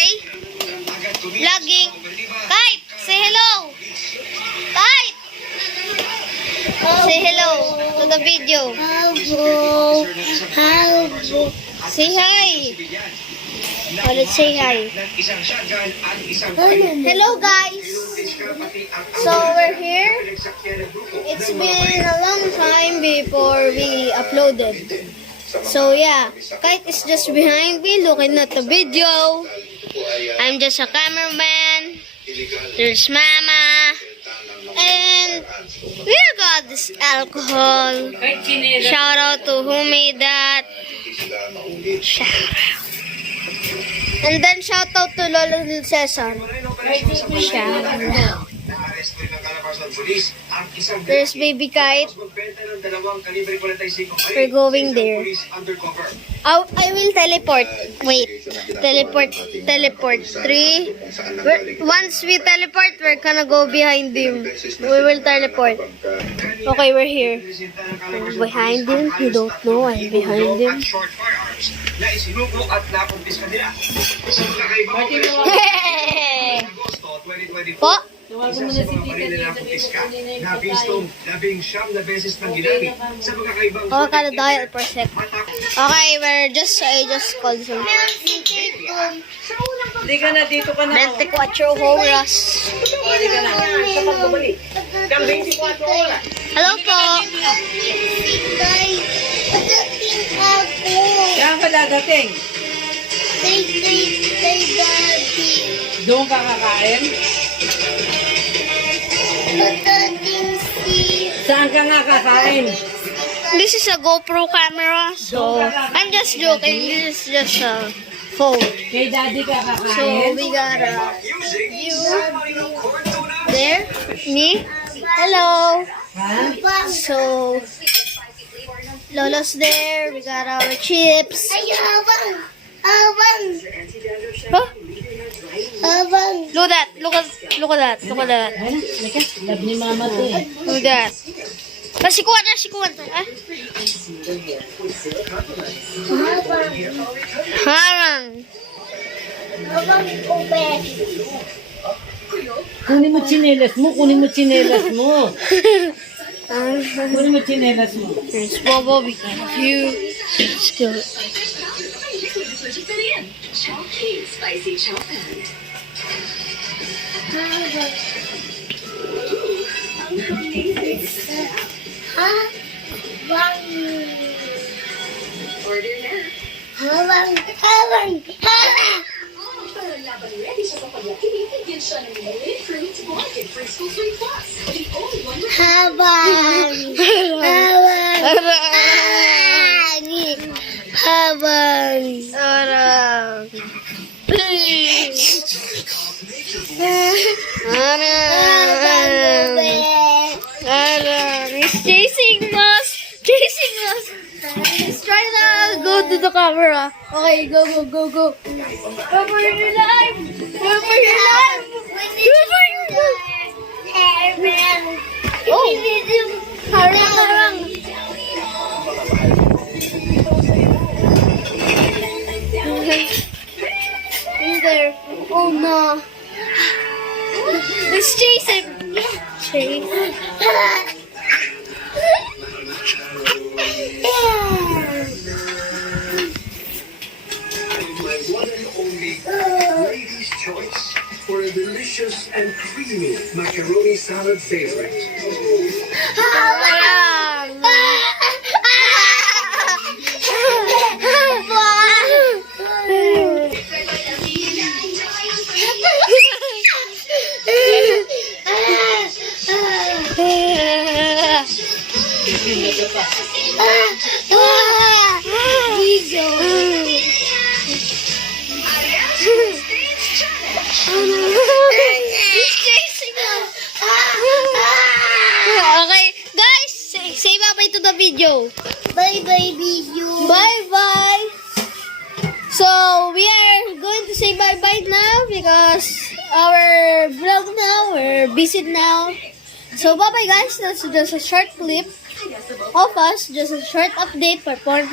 Hi. Vlogging. Kite, say hello. Kite. Say hello to the video. Hello. Hello. Say hi. Oh, let's say hi. Hello guys. So we're here. It's been a long time before we uploaded. So yeah, Kite is just behind me looking at the video. I'm just a cameraman. There's Mama. And we got this alcohol. Shout out to who made that. Shout out. And then shout out to Lolo Cesar. Shout out. There's Baby Kite. We're going there. I will teleport. Wait. Teleport. 3. Once we teleport, we're gonna go behind him. We will teleport. Okay, we're here. I'm behind him. You don't know I'm behind him. Hey! Po? Isa sa mga baril na nakumpiska na bistong 19 na beses nang ginamit sa magkakaibang... Oh, kada dial per sec. Okay, I just called him. Hindi ka na, dito ka na. 24 horas. Hindi ka na. Kapag bumalik. Kang 24 oras. Hello po. Kaya ka dadating. Doon ka kakain? Saan ka nga kakain? This is a GoPro camera, so I'm just joking. This is just a phone. Kay daddy ka So kakain? we got you there, me. Hello. Ha? So Lolo's there. We got our chips. Huh? Look at that. Look at that. Ay, lika. Love ni mama to eh. Look at that. Sikuan na. Harang. Kunin mo tsinelas mo. Kunin mo tsinelas mo. Here's Bobo because you still. Spicy chocolate. Order na. Laban ready siya sa pagyaki. Bigyan siya ng Malay Fruit Market Frisco 3 Plus. The only one with He's chasing us. He's trying to go to the camera. Okay, go. Go for your life. Oh, harang. In there. Oh no. Let's chase him. Chase. My one and only Lady's Choice for a delicious and creamy macaroni salad favorite. Okay, guys, say bye-bye to the video. Bye-bye, video. Bye-bye. So, we are going to say bye-bye now because our vlog now, we're busy now. So, bye-bye guys. That's just a short clip of us. Just a short update for 5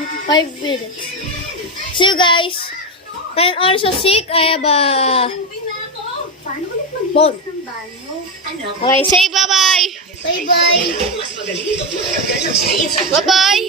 minutes. See you guys. I'm also sick. I have a Moving na ako. Paano ulit bone. maglinis ng banyo? Anak, Okay, say bye-bye. Bye-bye. Bye-bye.